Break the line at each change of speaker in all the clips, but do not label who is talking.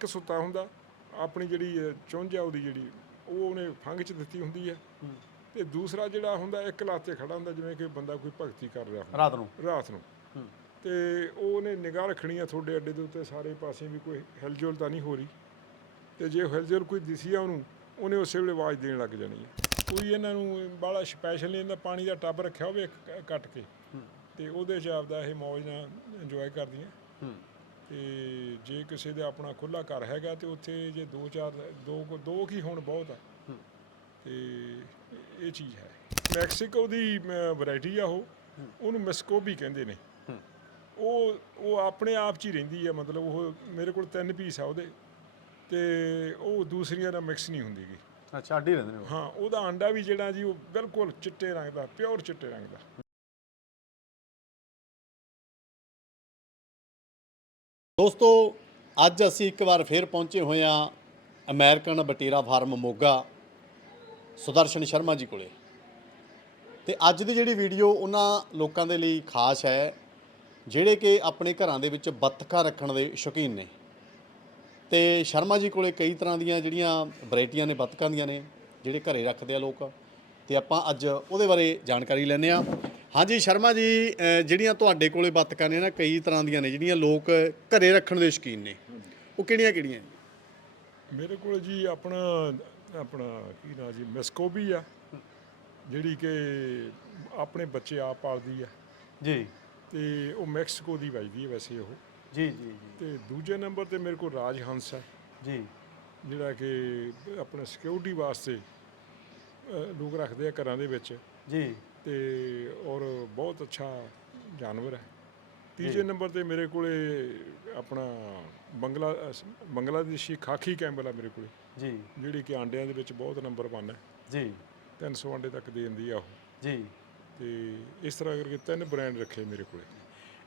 ਇੱਕ ਸੁੱਤਾ ਹੁੰਦਾ ਆਪਣੀ ਜਿਹੜੀ ਚੁੰਝ ਆ ਉਹਦੀ ਜਿਹੜੀ ਉਹ ਉਹਨੇ ਫੰਗ ਚ ਦਿੱਤੀ ਹੁੰਦੀ ਹੈ। ਤੇ ਦੂਸਰਾ ਜਿਹੜਾ ਹੁੰਦਾ ਇੱਕ ਲੱਤ ਤੇ ਖੜਾ ਹੁੰਦਾ ਜਿਵੇਂ ਕਿ ਬੰਦਾ ਕੋਈ ਭਗਤੀ ਕਰ ਰਿਹਾ ਹੁੰਦਾ।
ਰਾਤ ਨੂੰ?
ਰਾਤ ਨੂੰ। ਤੇ ਉਹਨੇ ਨਿਗਾਹ ਰੱਖਣੀ ਆ ਤੁਹਾਡੇ ਅੱਡੇ ਦੇ ਉੱਤੇ ਸਾਰੇ ਪਾਸੇ ਵੀ ਕੋਈ ਹਿਲਜੁਲ ਤਾਂ ਨਹੀਂ ਹੋ ਰਹੀ। ਤੇ ਜੇ ਹਿਲਜੁਲ ਕੋਈ ਦਿਸੀ ਆ ਉਹਨੂੰ ਉਹਨੇ ਉਸੇ ਵੇਲੇ ਆਵਾਜ਼ ਦੇਣ ਲੱਗ ਜਾਣੀ ਹੈ ਕੋਈ ਇਹਨਾਂ ਨੂੰ ਬਾਹਲਾ ਸਪੈਸ਼ਲ ਇਹਦਾ ਪਾਣੀ ਦਾ ਟੱਬ ਰੱਖਿਆ ਹੋਵੇ ਕੱਟ ਕੇ। ਤੇ ਉਹਦੇ 'ਚ ਆਪਦਾ ਇਹ ਮौज ਨਾਲ ਇੰਜੋਏ ਕਰਦੀਆਂ।
ਹੂੰ।
ਤੇ ਜੇ ਕਿਸੇ ਦੇ ਆਪਣਾ ਖੁੱਲਾ ਘਰ ਹੈਗਾ ਤੇ ਉੱਥੇ ਜੇ ਦੋ ਚਾਰ ਦੋ ਦੋ ਕੀ ਹੁਣ ਬਹੁਤ ਆ। ਤੇ ਇਹ- ਚੀਜ਼ ਹੈ। ਮੈਕਸੀਕੋ ਦੀ ਵੈਰਾਈਟੀ ਆ ਉਹ। ਉਹਨੂੰ ਮੈਸਕੋਬੀ ਕਹਿੰਦੇ ਨੇ। ਉਹ ਉਹ ਆਪਣੇ ਆਪ 'ਚ ਹੀ ਰਹਿੰਦੀ ਆ ਮਤਲਬ ਉਹ ਮੇਰੇ ਕੋਲ ਤਿੰਨ ਪੀਸ ਆ ਉਹਦੇ। ਤੇ ਉਹ ਦੂਸਰੀਆਂ ਨਾਲ ਮਿਕਸ ਨਹੀਂ ਹੁੰਦੀਗੀ
ਅੱਛਾ ਅੱਡੀ ਰਹਿੰਦੇ ਨੇ।
ਹਾਂ ਉਹਦਾ ਆਂਡਾ ਵੀ ਜਿਹੜਾ ਜੀ ਉਹ ਬਿਲਕੁਲ ਚਿੱਟੇ ਰੰਗ ਦਾ ਪਿਓਰ ਚਿੱਟੇ ਰੰਗ ਦਾ।
ਦੋਸਤੋ, ਅੱਜ ਅਸੀਂ ਇੱਕ ਵਾਰ ਫੇਰ ਪਹੁੰਚੇ ਹੋਏ ਹਾਂ ਅਮਰੀਕਨ ਬਟੀਰਾ ਫਾਰਮ ਮੋਗਾ, ਸੁਦਰਸ਼ਨ ਸ਼ਰਮਾ ਜੀ ਕੋਲੇ। ਤੇ ਅੱਜ ਦੀ ਜਿਹੜੀ ਵੀਡੀਓ ਉਹਨਾਂ ਲੋਕਾਂ ਦੇ ਲਈ ਖਾਸ ਹੈ, ਜਿਹੜੇ ਕਿ ਆਪਣੇ ਘਰਾਂ ਦੇ ਵਿੱਚ ਬੱਤਖਾਂ ਰੱਖਣ ਦੇ ਸ਼ੌਕੀਨ ਨੇ। ਤੇ ਸ਼ਰਮਾ ਜੀ ਕੋਲੇ ਕਈ ਤਰ੍ਹਾਂ ਦੀਆਂ ਜਿਹੜੀਆਂ ਵੈਰਾਈਟੀਆਂ ਨੇ, ਬੱਤਖਾਂ ਦੀਆਂ ਨੇ, ਜਿਹੜੇ ਘਰੇ ਰੱਖਦੇ ਆ ਲੋਕ। ਤੇ ਆਪਾਂ ਅੱਜ ਉਹਦੇ ਬਾਰੇ ਜਾਣਕਾਰੀ ਲੈਂਦੇ ਆ ਹਾਂਜੀ ਸ਼ਰਮਾ ਜੀ ਜਿਹੜੀਆਂ ਤੁਹਾਡੇ ਕੋਲੇ ਬੱਤਖਾਂ ਨੇ ਨਾ ਕਈ ਤਰ੍ਹਾਂ ਦੀਆਂ ਨੇ ਜਿਹੜੀਆਂ ਲੋਕ ਘਰੇ ਰੱਖਣ ਦੇ ਸ਼ੌਕੀਨ ਨੇ ਉਹ ਕਿਹੜੀਆਂ ਕਿਹੜੀਆਂ
ਮੇਰੇ ਕੋਲ ਜੀ ਆਪਣਾ ਆਪਣਾ ਕੀ ਨਾਂ ਜੀ ਮੈਸਕੋਬੀ ਆ ਜਿਹੜੀ ਕਿ ਆਪਣੇ ਬੱਚੇ ਆਪ ਪਾਲਦੀ ਆ।
ਜੀ।
ਤੇ ਉਹ ਮੈਕਸੀਕੋ ਦੀ ਵਜਦੀ ਹੈ ਵੈਸੇ ਉਹ।
ਜੀ ਜੀ
ਤੇ ਦੂਜੇ ਨੰਬਰ ਤੇ ਮੇਰੇ ਕੋਲ ਰਾਜ ਹੰਸ ਹੈ
ਜੀ।
ਜਿਹੜਾ ਕਿ ਆਪਣਾ ਸਿਕਿਉਰਿਟੀ ਵਾਸਤੇ ਲੋਕ ਰੱਖਦੇ ਆ ਘਰਾਂ ਦੇ ਵਿੱਚ।
ਜੀ।
ਤੇ ਔਰ ਬਹੁਤ ਅੱਛਾ ਜਾਨਵਰ ਹੈ। ਤੀਜੇ ਨੰਬਰ ਤੇ ਮੇਰੇ ਕੋਲੇ ਆਪਣਾ ਬੰਗਲਾ ਬੰਗਲਾਦੇਸ਼ੀ ਖਾਕੀ ਕੈਂਬਲ ਆ ਮੇਰੇ ਕੋਲੇ।
ਜੀ।
ਜਿਹੜੀ ਕਿ ਆਂਡਿਆਂ ਦੇ ਵਿੱਚ ਬਹੁਤ ਨੰਬਰ 1 ਹੈ।
ਜੀ।
300 ਆਂਡੇ ਤੱਕ ਦੇ ਦਿੰਦੀ ਆ ਉਹ।
ਜੀ।
ਤੇ ਇਸ ਤਰ੍ਹਾਂ ਕਰਕੇ ਤਿੰਨ ਬ੍ਰਾਂਡ ਰੱਖੇ ਮੇਰੇ ਕੋਲੇ।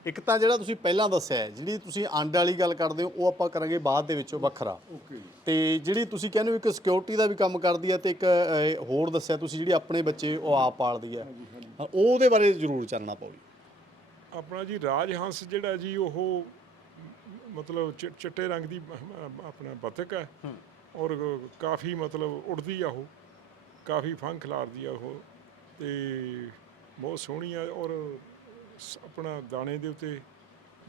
ਇੱਕ ਤਾਂ ਜਿਹੜਾ ਤੁਸੀਂ ਪਹਿਲਾਂ ਦੱਸਿਆ ਹੈ, ਜਿਹੜੀ ਤੁਸੀਂ ਆਂਡੇ ਵਾਲੀ ਗੱਲ ਕਰਦੇ ਹੋ ਉਹ ਆਪਾਂ ਕਰਾਂਗੇ ਬਾਅਦ ਦੇ ਵਿੱਚ ਉਹ ਵੱਖਰਾ
ਓਕੇ
ਤੇ ਜਿਹੜੀ ਤੁਸੀਂ ਕਹਿੰਦੇ ਹੋ ਇੱਕ ਸਿਕਿਉਰਿਟੀ ਦਾ ਵੀ ਕੰਮ ਕਰਦੀ ਹੈ ਤੇ ਇੱਕ ਅਹ, ਹੋਰ ਦੱਸਿਆ ਤੁਸੀਂ ਜਿਹੜੀ ਆਪਣੇ ਬੱਚੇ ਉਹ ਆਪ ਪਾਲਦੀ ਹੈ। ਹਾਂ, ਉਹਦੇ ਬਾਰੇ ਜ਼ਰੂਰ ਚਾਨਣਾ ਪਾਓ ਜੀ।
ਆਪਣਾ ਜੀ ਰਾਜ ਹੰਸ ਜਿਹੜਾ ਜੀ ਉਹ ਮਤਲਬ ਚਿ- ਚਿੱਟੇ ਰੰਗ ਦੀ ਅਹ, ਆਪਣਾ ਬਤਕ ਹੈ। ਔਰ ਕਾਫੀ ਮਤਲਬ ਉੜਦੀ ਆ ਉਹ। ਕਾਫੀ ਫੰਗ ਖਿਲਾਰਦੀ ਆ ਉਹ। ਤੇ ਬਹੁਤ ਸੋਹਣੀ ਆ ਔਰ ਆਪਣਾ ਦਾਣੇ ਦੇ ਉੱਤੇ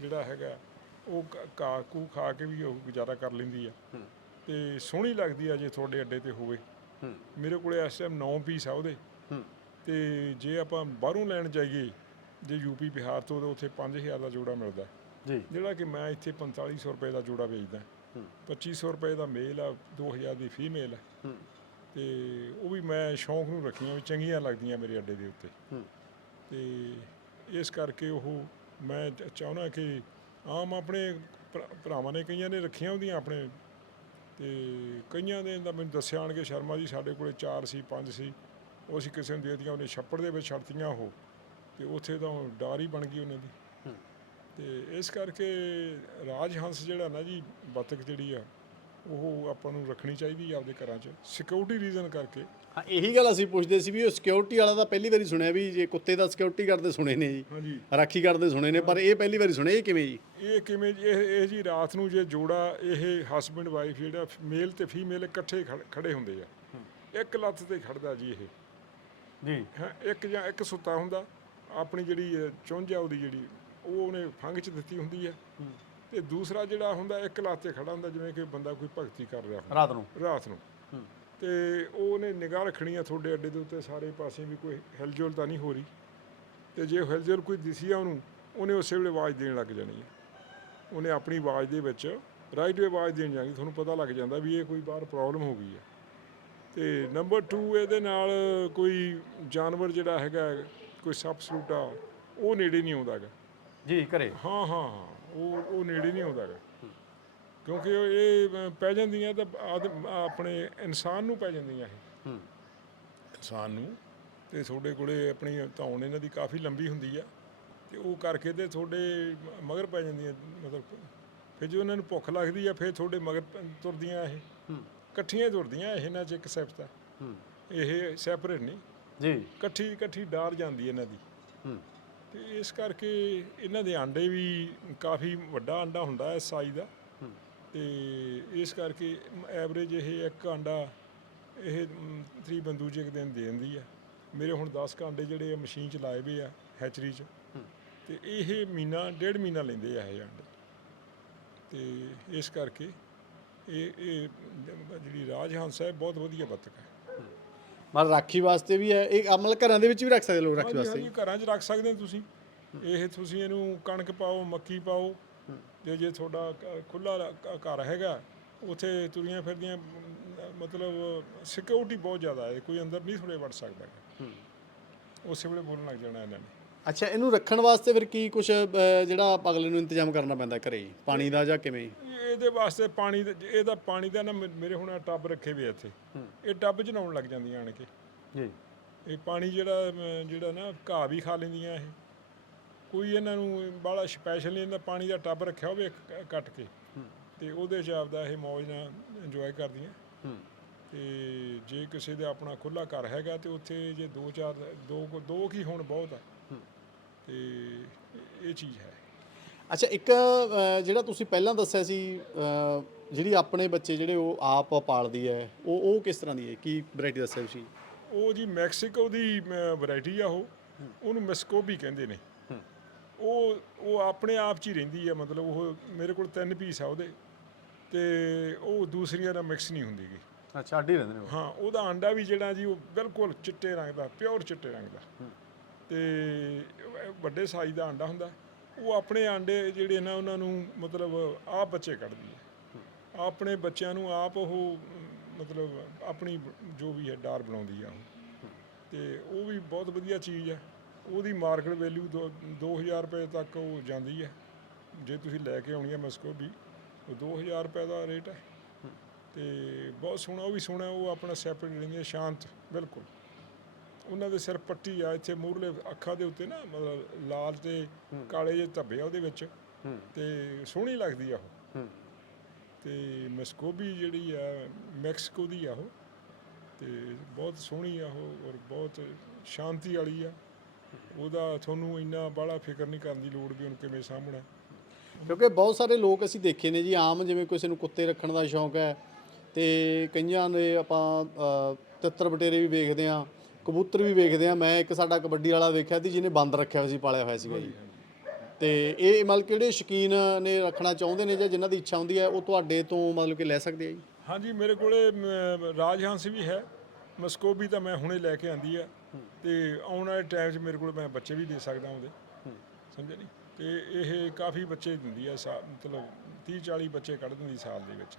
ਜਿਹੜਾ ਹੈਗਾ ਉਹ ਕ- ਘਾਹ ਕੂ ਖਾ ਕੇ ਵੀ ਉਹ ਗੁਜ਼ਾਰਾ ਕਰ ਲੈਂਦੀ ਆ। ਤੇ ਸੋਹਣੀ ਲੱਗਦੀ ਆ ਜੇ ਤੁਹਾਡੇ ਅੱਡੇ ਤੇ ਹੋਵੇ। ਮੇਰੇ ਕੋਲੇ ਇਸ ਟਾਈਮ 9 ਪੀਸ ਆ ਉਹਦੇ। ਤੇ ਜੇ ਆਪਾਂ ਬਾਹਰੋਂ ਲੈਣ ਜਾਈਏ ਜੇ ਯੂਪੀ ਬਿਹਾਰ ਤੋਂ ਤਾਂ ਉੱਥੇ 5000 ਦਾ ਜੋੜਾ ਮਿਲਦਾ।
ਜੀ।
ਜਿਹੜਾ ਕਿ ਮੈਂ ਇੱਥੇ 4500 ਰੁਪਏ ਦਾ ਜੋੜਾ ਵੇਚਦਾ। 2500 ਰੁਪਏ ਦਾ ਮੇਲ ਆ 2000 ਦੀ ਫੀਮੇਲ ਆ। ਤੇ ਉਹ ਵੀ ਮੈਂ ਸ਼ੌਂਕ ਨੂੰ ਰੱਖੀਆਂ ਵੀ ਚੰਗੀਆਂ ਲੱਗਦੀਆਂ ਮੇਰੇ ਅੱਡੇ ਦੇ ਉੱਤੇ। ਤੇ ਇਸ ਕਰਕੇ ਉਹ ਮੈਂ ਚ- ਚਾਹੁੰਦਾ ਕਿ ਆਮ ਆਪਣੇ ਭਰਾ- ਭਰਾਵਾਂ ਨੇ ਕਈਆਂ ਨੇ ਰੱਖੀਆਂ ਹੁੰਦੀਆਂ ਆਪਣੇ ਤੇ ਕਈਆਂ ਨੇ ਤਾਂ ਮੈਨੂੰ ਦੱਸਿਆ ਆਣਗੇ ਸ਼ਰਮਾ ਜੀ ਸਾਡੇ ਕੋਲੇ 4 ਸੀ 5 ਸੀ ਉਹ ਅਸੀਂ ਕਿਸੇ ਨੂੰ ਦੇ ਦਿੱਤੀਆਂ ਉਹਨੇ ਛੱਪੜ ਦੇ ਵਿੱਚ ਛੱਡਤੀਆਂ ਉਹ ਤੇ ਉੱਥੇ ਤਾਂ ਡਾਰ ਹੀ ਬਣ ਗਈ ਉਹਨਾਂ ਦੀ। ਤੇ ਇਸ ਕਰਕੇ ਰਾਜ ਹੰਸ ਜਿਹੜਾ ਨਾ ਜੀ ਬਤਕ ਜਿਹੜੀ ਆ ਉਹ ਆਪਾਂ ਨੂੰ ਰੱਖਣੀ ਚਾਹੀਦੀ ਆ ਆਪਦੇ ਘਰਾਂ 'ਚ। ਸਿਕਿਉਰਿਟੀ ਰੀਜ਼ਨ ਕਰਕੇ।
ਹਾਂ ਇਹੀ ਗੱਲ ਅਸੀਂ ਪੁੱਛਦੇ ਸੀ ਵੀ ਉਹ ਸਿਕਿਉਰਿਟੀ ਵਾਲਾ ਤਾਂ ਪਹਿਲੀ ਵਾਰੀ ਸੁਣਿਆ ਵੀ ਜੇ ਕੁੱਤੇ ਦਾ ਸਿਕਿਉਰਿਟੀ ਕਰਦੇ ਸੁਣੇ ਨੇ ਜੀ।
ਹਾਂਜੀ।
ਰਾਖੀ ਕਰਦੇ ਸੁਣੇ ਨੇ ਪਰ ਇਹ ਪਹਿਲੀ ਵਾਰੀ ਸੁਣਿਆ ਇਹ ਕਿਵੇਂ ਜੀ?
ਇਹ ਕਿਵੇਂ ਜੀ? ਇਹ ਇਹ ਜੀ ਰਾਤ ਨੂੰ ਜੇ ਜੋੜਾ ਇਹ ਹਸਬੰਡ ਵਾਈਫ ਜਿਹੜਾ ਮੇਲ ਤੇ ਫੀਮੇਲ ਇਕੱਠੇ ਖੜ- ਹੁੰਦੇ ਆ। ਇੱਕ ਲੱਤ ਤੇ ਖੜਦਾ ਜੀ ਇਹ।
ਜੀ।
ਹੈਂ, ਇੱਕ ਜਾਂ ਇੱਕ ਸੁੱਤਾ ਹੁੰਦਾ। ਆਪਣੀ ਜਿਹੜੀ ਚੁੰਝ ਆ ਉਹਦੀ ਜਿਹੜੀ ਉਹ ਉਹਨੇ ਫੰਗ ਚ ਦਿੱਤੀ ਹੁੰਦੀ ਹੈ। ਤੇ ਦੂਸਰਾ ਜਿਹੜਾ ਹੁੰਦਾ ਇੱਕ ਲੱਤ ਖੜਾ ਹੁੰਦਾ ਜਿਵੇਂ ਕਿ ਬੰਦਾ ਕੋਈ ਭਗਤੀ ਕਰ ਰਿਹਾ ਹੁੰਦਾ।
ਰਾਤ ਨੂੰ?
ਰਾਤ ਨੂੰ। ਤੇ ਉਹਨੇ ਨਿਗਾਹ ਰੱਖਣੀ ਆ ਤੁਹਾਡੇ ਅੱਡੇ ਦੇ ਉੱਤੇ ਸਾਰੇ ਪਾਸੇ ਵੀ ਕੋਈ ਹਿਲਜੁਲ ਤਾਂ ਨਹੀਂ ਹੋ ਰਹੀ। ਤੇ ਜੇ ਹਿਲਜੁਲ ਕੋਈ ਦਿਸੀ ਆ ਉਹਨੂੰ ਉਹਨੇ ਉਸੇ ਵੇਲੇ ਆਵਾਜ਼ ਦੇਣ ਲੱਗ ਜਾਣੀ ਹੈ ਉਹਨੇ ਆਪਣੀ ਆਵਾਜ਼ ਦੇ ਵਿੱਚ ਰਾਈਟ ਵੇ ਆਵਾਜ਼ ਦੇਣ ਜਾਂਦੀ ਤੁਹਾਨੂੰ ਪਤਾ ਲੱਗ ਜਾਂਦਾ ਵੀ ਇਹ ਕੋਈ ਬਾਹਰ ਪ੍ਰੋਬਲਮ ਹੋ ਗਈ ਹੈ ਤੇ ਨੰਬਰ 2 ਇਹਦੇ ਨਾਲ ਕੋਈ ਜਾਨਵਰ ਜਿਹੜਾ ਹੈਗਾ ਕੋਈ ਸੱਪ ਸਲੂਟਾ ਉਹ ਨੇੜੇ ਨਹੀਂ ਆਉਂਦਾਗਾ
ਜੀ ਘਰੇ?
ਹਾਂ ਹਾਂ ਹਾਂ, ਉਹ ਉਹ ਨੇੜੇ ਨਹੀਂ ਆਉਂਦਾਗਾ ਕਿਉਂਕਿ ਉਹ ਇਹ ਪੈ ਜਾਂਦੀਆਂ ਤਾਂ ਆਪਣੇ ਇਨਸਾਨ ਨੂੰ ਪੈ ਜਾਂਦੀਆਂ ਇਹ। ਇਨਸਾਨ ਨੂੰ ਤੇ ਤੁਹਾਡੇ ਕੋਲੇ ਆਪਣੀ ਧੌਣ ਇਹਨਾਂ ਦੀ ਕਾਫੀ ਲੰਬੀ ਹੁੰਦੀ ਆ ਤੇ ਉਹ ਕਰਕੇ ਤੇ ਤੁਹਾਡੇ ਮਗਰ ਪੈ ਜਾਂਦੀਆਂ ਮਤਲਬ ਫਿਰ ਜਦੋਂ ਇਹਨਾਂ ਨੂੰ ਭੁੱਖ ਲੱਗਦੀ ਆ ਫਿਰ ਤੁਹਾਡੇ ਮਗਰ ਤੁਰਦੀਆਂ ਇਹ। ਇਕੱਠੀਆਂ ਤੁਰਦੀਆਂ ਇਹ ਇਹਨਾਂ 'ਚ ਇੱਕ ਸਿਫਤ ਆ। ਇਹ ਸੈਪਰੇਟ ਨਹੀਂ।
ਜੀ।
ਇਕੱਠੀ ਇਕੱਠੀ ਡਾਰ ਜਾਂਦੀ ਇਹਨਾਂ ਦੀ।
ਹੂੰ।
ਤੇ ਇਸ ਕਰਕੇ ਇਹਨਾਂ ਦੇ ਆਂਡੇ ਵੀ ਕਾਫੀ ਵੱਡਾ ਆਂਡਾ ਹੁੰਦਾ ਹੈ ਸਾਈਜ਼ ਦਾ। ਤੇ ਇਸ ਕਰਕੇ ਐਵਰੇਜ ਇਹ ਇੱਕ ਆਂਡਾ ਇਹ ਮ, ਤਕਰੀਬਨ ਦੂਜੇ ਕੁ ਦਿਨ ਦੇ ਦਿੰਦੀ ਆ ਮੇਰੇ ਹੁਣ 10 ਕੁ ਆਂਡੇ ਜਿਹੜੇ ਆ ਮਸ਼ੀਨ ਚ ਲਾਏ ਵੇ ਆ ਹੈਚਰੀ ਚ। ਤੇ ਇਹ ਮਹੀਨਾ ਡੇਢ ਮਹੀਨਾ ਲੈਂਦੇ ਆ ਇਹ ਆਂਡੇ। ਤੇ ਇਸ ਕਰਕੇ ਇਹ ਇਹ ਜਿਹੜੀ ਰਾਜ ਹੰਸ ਹੈ ਬਹੁਤ ਵਧੀਆ ਬੱਤਖ ਹੈ।
ਮਤਲਬ ਰਾਖੀ ਵਾਸਤੇ ਵੀ ਹੈ ਇਹ ਅਮਲ ਘਰਾਂ ਦੇ ਵਿੱਚ ਵੀ ਰੱਖ ਸਕਦੇ ਲੋਕ ਰਾਖੀ
ਹਾਂਜੀ
ਵਾਸਤੇ
ਹਾਂਜੀ ਘਰਾਂ 'ਚ ਰੱਖ ਸਕਦੇ ਹੋ ਤੁਸੀਂ। ਇਹ ਤੁਸੀਂ ਇਹਨੂੰ ਕਣਕ ਪਾਓ ਮੱਕੀ ਪਾਓ ਤੇ ਜੇ ਤੁਹਾਡਾ ਖੁੱਲਾ ਘਰ ਹੈਗਾ ਉਥੇ ਤੁਰੀਆਂ ਫਿਰਦੀਆਂ ਮਤਲਬ ਸਿਕਿਉਰਿਟੀ ਬਹੁਤ ਜ਼ਿਆਦਾ ਹੈ ਕੋਈ ਅੰਦਰ ਨਹੀਂ ਥੋੜੇ ਵੜ ਸਕਦਾ। ਉਸੇ ਵੇਲੇ ਬੋਲਣ ਲੱਗ ਜਾਣਾ ਇਹਨਾਂ ਨੇ।
ਅੱਛਾ ਇਹਨੂੰ ਰੱਖਣ ਵਾਸਤੇ ਫਿਰ ਕੀ ਕੁਝ ਜਿਹੜਾ ਅਗਲੇ ਨੂੰ ਇੰਤਜ਼ਾਮ ਕਰਨਾ ਪੈਂਦਾ ਘਰੇ? ਪਾਣੀ ਦਾ ਜਾਂ ਕਿਵੇਂ?
ਇਹ- ਇਹਦੇ ਵਾਸਤੇ ਪਾਣੀ ਦਾ ਇਹਦਾ ਪਾਣੀ ਦਾ ਨਾ ਮੇ- ਮੇਰੇ ਹੁਣ ਆਹ ਟੱਬ ਰੱਖੇ ਵੇ ਆ ਇੱਥੇ। ਇਹ ਟੱਬ 'ਚ ਨਹਾਉਣ ਲੱਗ ਜਾਂਦੀਆਂ ਆਣ ਕੇ।
ਜੀ
ਇਹ ਪਾਣੀ ਜਿਹੜਾ ਅਮ, ਜਿਹੜਾ ਨਾ ਘਾਹ ਵੀ ਖਾ ਲੈਂਦੀਆਂ ਇਹ। ਕੋਈ ਇਹਨਾਂ ਨੂੰ ਬਾਹਲਾ ਸਪੈਸ਼ਲ ਇਹਦਾ ਪਾਣੀ ਦਾ ਟੱਬ ਰੱਖਿਆ ਹੋਵੇ ਕ- ਕੱਟ ਕੇ। ਤੇ ਉਹਦੇ 'ਚ ਆਪਦਾ ਇਹ ਮौज ਨਾਲ ਇੰਜੋਏ ਕਰਦੀਆਂ।
ਹੂੰ।
ਤੇ ਜੇ ਕਿਸੇ ਦੇ ਆਪਣਾ ਖੁੱਲਾ ਘਰ ਹੈਗਾ ਤੇ ਉੱਥੇ ਜੇ ਦੋ ਚਾਰ ਦੋ ਕੁ- ਦੋ ਕੀ ਹੁਣ ਬਹੁਤ ਆ। ਤੇ ਇਹ- ਇਹ ਚੀਜ਼ ਹੈ।
ਅੱਛਾ ਇੱਕ ਅ, ਜਿਹੜਾ ਤੁਸੀਂ ਪਹਿਲਾਂ ਦੱਸਿਆ ਸੀ ਅ, ਜਿਹੜੀ ਆਪਣੇ ਬੱਚੇ ਜਿਹੜੇ ਉਹ ਆਪ ਪਾਲਦੀ ਹੈ ਉਹ ਉਹ ਕਿਸ ਤਰ੍ਹਾਂ ਦੀ ਹੈ? ਕੀ ਵੈਰਾਈਟੀ ਦੱਸਿਆ ਤੁਸੀਂ?
ਉਹ ਜੀ ਮੈਕਸੀਕੋ ਦੀ ਵੈਰਾਈਟੀ ਆ ਉਹ। ਉਹਨੂੰ ਮੈਸਕੋਬੀ ਕਹਿੰਦੇ ਨੇ। ਉਹ ਉਹ ਆਪਣੇ ਆਪ 'ਚ ਹੀ ਰਹਿੰਦੀ ਆ ਮਤਲਬ ਉਹ ਮੇਰੇ ਕੋਲ ਤਿੰਨ ਪੀਸ ਆ ਉਹਦੇ। ਤੇ ਉਹ ਦੂਸਰੀਆਂ ਨਾਲ ਮਿਕਸ ਨਹੀਂ ਹੁੰਦੀ ਗੀ।
ਅੱਛਾ ਅੱਡੀ ਰਹਿੰਦੇ ਨੇ
ਹਾਂ ਉਹਦਾ ਆਂਡਾ ਵੀ ਜਿਹੜਾ ਜੀ ਉਹ ਬਿਲਕੁਲ ਚਿੱਟੇ ਰੰਗ ਦਾ ਪਿਓਰ ਚਿੱਟੇ ਰੰਗ ਦਾ। ਤੇ ਵੱਡੇ ਸਾਈਜ਼ ਦਾ ਆਂਡਾ ਹੁੰਦਾ, ਉਹ ਆਪਣੇ ਆਂਡੇ ਜਿਹੜੇ ਨਾ ਉਹਨਾਂ ਨੂੰ ਮਤਲਬ ਆਪ ਬੱਚੇ ਕੱਢਦੀ ਹੈ ਆਪਣੇ ਬੱਚਿਆਂ ਨੂੰ ਆਪ ਉਹ, ਮਤਲਬ ਆਪਣੀ ਜੋ ਵੀ ਹੈ ਡਾਰ ਬਣਾਉਂਦੀ ਆ ਉਹ। ਤੇ ਉਹ ਵੀ ਬਹੁਤ ਵਧੀਆ ਚੀਜ਼ ਹੈ। ਉਹਦੀ ਮਾਰਕੀਟ ਵੈਲਿਊ 2000 ਰੁਪਏ ਤੱਕ ਉਹ ਜਾਂਦੀ ਹੈ। ਜੇ ਤੁਸੀਂ ਲੈ ਕੇ ਆਉਣੀ ਹੈ ਮਸਕੋ ਵੀ, ਉਹ 2000 ਰੁਪਏ ਦਾ ਰੇਟ ਹੈ। ਤੇ ਬਹੁਤ ਸੋਹਣਾ, ਉਹ ਵੀ ਸੋਹਣਾ, ਉਹ ਆਪਣਾ ਸੈਪਰੇਟ ਰਹਿੰਦੀ ਹੈ ਸ਼ਾਂਤ, ਬਿਲਕੁਲ। ਉਹਨਾਂ ਦੇ ਸਿਰ ਪੱਟੀ ਆ ਇੱਥੇ ਮੂਹਰਲੇ ਅੱਖਾਂ ਦੇ ਉੱਤੇ ਨਾ ਮਤਲਬ ਲਾਲ ਤੇ ਕਾਲੇ ਜਿਹੇ ਧੱਬੇ ਆ ਉਹਦੇ ਵਿੱਚ। ਤੇ ਸੋਹਣੀ ਲੱਗਦੀ ਆ ਉਹ। ਤੇ ਮਸਕੋਬੀ ਜਿਹੜੀ ਆ ਮੈਕਸੀਕੋ ਦੀ ਆ ਉਹ। ਤੇ ਬਹੁਤ ਸੋਹਣੀ ਆ ਉਹ ਔਰ ਬਹੁਤ ਸ਼ਾਂਤੀ ਵਾਲੀ ਆ। ਉਹਦਾ ਤੁਹਾਨੂੰ ਇੰਨਾ ਬਾਹਲਾ ਫਿਕਰ ਨਹੀਂ ਕਰਨ ਦੀ ਲੋੜ ਵੀ ਉਹਨੂੰ ਕਿਵੇਂ ਸਾਹਮਣਾ
ਕਿਉਂਕਿ ਬਹੁਤ ਸਾਰੇ ਲੋਕ ਅਸੀਂ ਦੇਖੇ ਨੇ ਜੀ ਆਮ ਜਿਵੇਂ ਕਿਸੇ ਨੂੰ ਕੁੱਤੇ ਰੱਖਣ ਦਾ ਸ਼ੌਂਕ ਹੈ ਤੇ ਕਈਆਂ ਨੇ ਆਪਾਂ ਤਿੱਤਰ ਬਟੇਰੇ ਵੀ ਵੇਖਦੇ ਆ ਕਬੂਤਰ ਵੀ ਵੇਖਦੇ ਆ। ਮੈਂ ਇੱਕ ਸਾਡਾ ਕਬੱਡੀ ਵਾਲਾ ਵੇਖਿਆ ਸੀ ਜਿਹਨੇ ਬੰਦ ਰੱਖਿਆ ਹੋਇਆ ਸੀ ਪਾਲਿਆ ਹੋਇਆ ਸੀਗਾ ਜੀ। ਤੇ ਇਹ ਮਤਲਬ ਕਿਹੜੇ ਸ਼ੌਕੀਨ ਨੇ ਰੱਖਣਾ ਚਾਹੁੰਦੇ ਨੇ ਜਾਂ ਜਿਨ੍ਹਾਂ ਦੀ ਇੱਛਾ ਹੁੰਦੀ ਹੈ ਉਹ ਤੁਹਾਡੇ ਤੋਂ ਮਤਲਬ ਕਿ ਲੈ ਸਕਦੇ ਆ ਜੀ?
ਹਾਂਜੀ ਮੇਰੇ ਕੋਲੇ ਮ, ਰਾਜਹੰਸ ਵੀ ਹੈ। ਮਸਕੋਬੀ ਤਾਂ ਮੈਂ ਹੁਣੇ ਲੈ ਕੇ ਆਂਦੀ ਆ। ਤੇ ਆਉਣ ਵਾਲੇ ਟਾਈਮ 'ਚ ਮੇਰੇ ਕੋਲ ਮੈਂ ਬੱਚੇ ਵੀ ਦੇ ਸਕਦਾ ਉਹਦੇ। ਸਮਝਿਆ ਨਹੀਂ ਤੇ ਇਹ ਕਾਫੀ ਬੱਚੇ ਦਿੰਦੀ ਆ ਮਤਲਬ 30 40 ਬੱਚੇ ਕੱਢ ਦਿੰਦੀ ਸਾਲ ਦੇ ਵਿੱਚ।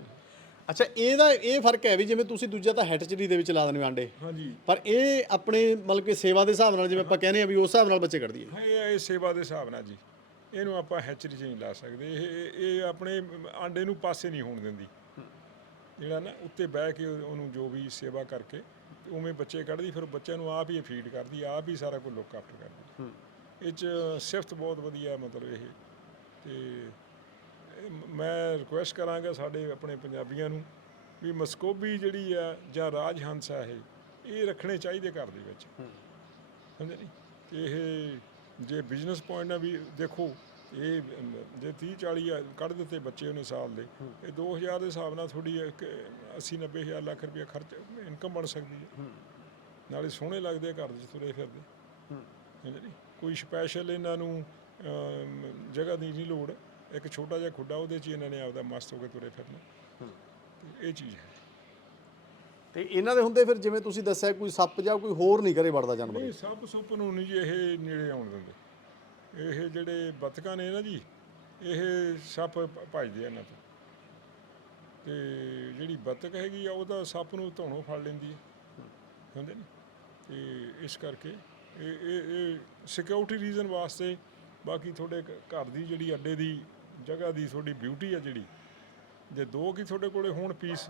ਅੱਛਾ ਇਹਦਾ ਇਹ ਫ਼ਰਕ ਹੈ ਵੀ ਜਿਵੇਂ ਤੁਸੀਂ ਦੂਜਾ ਤਾਂ ਹੈਟਚਰੀ ਦੇ ਵਿੱਚ ਲਾ ਦਿੰਦੇ ਹੋ ਆਂਡੇ।
ਹਾਂਜੀ।
ਪਰ ਇਹ ਆਪਣੇ ਮਤਲਬ ਕਿ ਸੇਵਾ ਦੇ ਹਿਸਾਬ ਨਾਲ ਜਿਵੇਂ ਆਪਾਂ ਕਹਿੰਦੇ ਆ ਵੀ ਉਸ ਹਿਸਾਬ ਨਾਲ ਬੱਚੇ ਕੱਢਦੀ ਹੈ
ਹਾਂ ਇਹ ਇਹ ਸੇਵਾ ਦੇ ਹਿਸਾਬ ਨਾਲ ਜੀ। ਇਹਨੂੰ ਆਪਾਂ ਹੈਚਰੀ 'ਚ ਨਹੀਂ ਲਾ ਸਕਦੇ। ਇਹ ਇਹ- ਇਹ ਆਪਣੇ ਆਂਡੇ ਨੂੰ ਪਾਸੇ ਨਹੀਂ ਹੋਣ ਦਿੰਦੀ। ਜਿਹੜਾ ਨਾ ਉੱਤੇ ਬਹਿ ਕੇ ਉਹ- ਉਹਨੂੰ ਜੋ ਵੀ ਸੇਵਾ ਕਰਕੇ ਉਵੇਂ ਬੱਚੇ ਕੱਢਦੀ ਫਿਰ ਬੱਚਿਆਂ ਨੂੰ ਆਪ ਹੀ ਫੀਡ ਕਰਦੀ ਆਪ ਹੀ ਸਾਰਾ ਕੁਝ ਲੁੱਕ ਆਫਟਰ ਕਰਦੀ। ਇਹ ਚ ਸਿਫਤ ਬਹੁਤ ਵਧੀਆ ਮਤਲਬ ਇਹ। ਤੇ ਮ- ਰਿਕੁਐਸਟ ਕਰਾਂਗਾ ਸਾਡੇ ਆਪਣੇ ਪੰਜਾਬੀਆਂ ਨੂੰ ਵੀ ਮਸਕੋਬੀ ਜਿਹੜੀ ਆ ਜਾਂ ਰਾਜ ਹੰਸ ਆ ਇਹ ਇਹ ਰੱਖਣੇ ਚਾਹੀਦੇ ਘਰ ਦੇ ਵਿੱਚ। ਸਮਝੇ ਨਹੀਂ ਇਹ ਜੇ ਬਿਜ਼ਨਸ ਪੁਆਇੰਟ ਨਾਲ ਵੀ ਦੇਖੋ ਇਹ ਜੇ 30 40 ਆ- ਕੱਢ ਦਿੱਤੇ ਬੱਚੇ ਉਹਨੇ ਸਾਲ ਦੇ ਇਹ 2000 ਦੇ ਹਿਸਾਬ ਨਾਲ ਥੋੜੀ 80 90 ਹਜ਼ਾਰ ਲੱਖ ਰੁਪਏ ਖਰਚ ਇਨਕਮ ਬਣ ਸਕਦੀ ਹੈ। ਨਾਲੇ ਸੋਹਣੇ ਲੱਗਦੇ ਘਰ ਦੇ ਤੁਰੇ ਫਿਰਦੇ। ਸਮਝੇ ਨਹੀਂ ਕੋਈ ਸਪੈਸ਼ਲ ਇਹਨਾਂ ਨੂੰ ਜਗ੍ਹਾ ਦੀ ਨਹੀਂ ਲੋੜ। ਇੱਕ ਛੋਟਾ ਜਿਹਾ ਖੁੱਡਾ ਉਹਦੇ 'ਚ ਹੀ ਇਹਨਾਂ ਨੇ ਆਪਦਾ ਮਸਤ ਹੋ ਕੇ ਤੁਰੇ ਫਿਰਨਾ। ਤੇ ਇਹ ਚੀਜ਼ ਹੈ।
ਤੇ ਇਹਨਾਂ ਦੇ ਹੁੰਦੇ ਫਿਰ ਜਿਵੇਂ ਤੁਸੀਂ ਦੱਸਿਆ ਕੋਈ ਸੱਪ ਜਾਂ ਕੋਈ ਹੋਰ ਨਹੀਂ ਘਰੇ ਵੜਦਾ ਜਾਨਵਰ?
ਨਹੀਂ ਸੱਪ ਸੁੱਪ ਨੂੰ ਨਹੀਂ ਜੀ ਇਹ ਨੇੜੇ ਆਉਣ ਦਿੰਦੇ। ਇਹ ਜਿਹੜੇ ਬਤਕਾਂ ਨੇ ਨਾ ਜੀ ਇਹ ਸੱਪ ਭ- ਭੱਜਦੇ ਆ ਇਹਨਾਂ ਤੋਂ। ਤੇ ਜਿਹੜੀ ਬਤਕ ਹੈਗੀ ਆ ਉਹਦਾ ਸੱਪ ਨੂੰ ਧੌਣੋਂ ਫੜ ਲੈਂਦੀ ਹੈ ਸਮਝੇ ਨੀ। ਤੇ ਇਸ ਕਰਕੇ ਇਹ ਇਹ ਇਹ ਸਿਕਿਉਰਿਟੀ ਰੀਜ਼ਨ ਵਾਸਤੇ ਬਾਕੀ ਤੁਹਾਡੇ ਘ- ਘਰ ਦੀ ਜਿਹੜੀ ਅੱਡੇ ਦੀ ਜਗ੍ਹਾ ਦੀ ਤੁਹਾਡੀ ਬਿਊਟੀ ਆ ਜਿਹੜੀ ਜੇ ਦੋ ਕੀ ਤੁਹਾਡੇ ਕੋਲੇ ਹੋਣ ਪੀਸ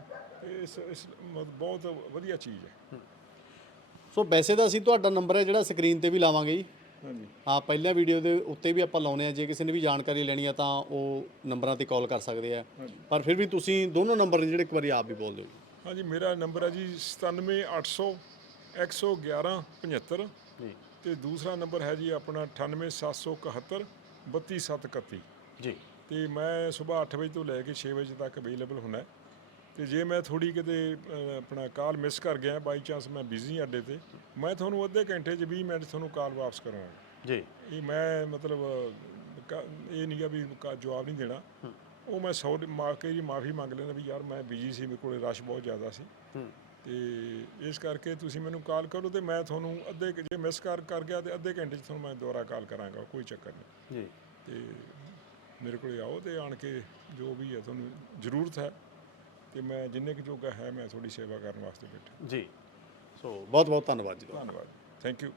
ਇਸ ਇਸ ਬਹੁਤ ਵਧੀਆ ਚੀਜ਼ ਹੈ।
ਸੋ ਵੈਸੇ ਤਾਂ ਅਸੀਂ ਤੁਹਾਡਾ ਨੰਬਰ ਹੈ ਜਿਹੜਾ ਸਕਰੀਨ ਤੇ ਵੀ ਲਾਵਾਂਗੇ ਜੀ।
ਹਾਂਜੀ।
ਹਾਂ ਪਹਿਲਾਂ ਵੀਡੀਓ ਦੇ ਉੱਤੇ ਵੀ ਆਪਾਂ ਲਾਉਨੇ ਆ ਜੇ ਕਿਸੇ ਨੇ ਵੀ ਜਾਣਕਾਰੀ ਲੈਣੀ ਆ ਤਾਂ ਉਹ ਨੰਬਰਾਂ ਤੇ ਕਾਲ ਕਰ ਸਕਦੇ ਆ। ਪਰ ਫਿਰ ਵੀ ਤੁਸੀਂ ਦੋਨੋਂ ਨੰਬਰ ਨੇ ਜਿਹੜੇ ਇੱਕ ਵਾਰੀ ਆਪ ਵੀ ਬੋਲ ਦਿਓ
ਹਾਂਜੀ ਮੇਰਾ ਨੰਬਰ ਹੈ ਜੀ 97800 111 75
ਜੀ।
ਤੇ ਦੂਸਰਾ ਨੰਬਰ ਹੈ ਜੀ ਆਪਣਾ 98771 32731
ਜੀ।
ਤੇ ਮੈਂ ਸਵੇਰ 8 ਵਜੇ ਤੋਂ ਲੈ ਕੇ 6 ਵਜੇ ਤੱਕ ਅਵੇਲੇਬਲ ਹੁੰਨਾ ਤੇ ਜੇ ਮੈਂ ਥੋੜੀ ਕਿਤੇ ਆਪਣਾ ਕਾਲ ਮਿਸ ਕਰ ਗਿਆ ਬਾਈ ਚਾਂਸ ਮੈਂ ਬਿਜ਼ੀ ਅੱਡੇ ਤੇ ਮੈਂ ਤੁਹਾਨੂੰ ਅੱਧੇ ਘੰਟੇ 'ਚ 20 ਮਿੰਟ ਤੁਹਾਨੂੰ ਕਾਲ ਵਾਪਸ ਕਰਾਂਗਾ।
ਜੀ।
ਇਹ ਮੈਂ ਮਤਲਬ ਇਹ ਨਹੀਂਗਾ ਵੀ ਕ- ਜਵਾਬ ਨਹੀਂ ਦੇਣਾ। ਉਹ ਮੈਂ ਸੌ ਮਾਕੇ ਦੀ ਮਾਫੀ ਮੰਗ ਲੈਂਦਾ ਵੀ ਯਾਰ ਮੈਂ ਬਿਜ਼ੀ ਸੀ ਮੇਰੇ ਕੋਲੇ ਰਸ਼ ਬਹੁਤ ਜ਼ਿਆਦਾ ਸੀ। ਤੇ ਇਸ ਕਰਕੇ ਤੁਸੀਂ ਮੈਨੂੰ ਕਾਲ ਕਰੋ ਤੇ ਮੈਂ ਤੁਹਾਨੂੰ ਅੱਧੇ ਜੇ ਮਿਸ ਕਰ ਕਰ ਗਿਆ ਤੇ ਅੱਧੇ ਘੰਟੇ 'ਚ ਤੁਹਾਨੂੰ ਮੈਂ ਦੁਬਾਰਾ ਕਾਲ ਕਰਾਂਗਾ ਕੋਈ ਚੱਕਰ ਨਹੀਂ।
ਜੀ।
ਤੇ ਮੇਰੇ ਕੋਲੇ ਆਓ ਤੇ ਆਣ ਕੇ ਜੋ ਵੀ ਹੈ ਤੁਹਾਨੂੰ ਜ਼ਰੂਰਤ ਹੈ ਤੇ ਮੈਂ ਜਿੰਨੇ ਕੁ ਜੋਗਾ ਹੈ ਮੈਂ ਤੁਹਾਡੀ ਸੇਵਾ ਕਰਨ ਵਾਸਤੇ ਬੈਠਾ।
ਜੀ। ਸੋ ਬਹੁਤ ਬਹੁਤ ਧੰਨਵਾਦ ਜੀ। ਤੁਹਾਡਾ।
ਧੰਨਵਾਦ। Thank you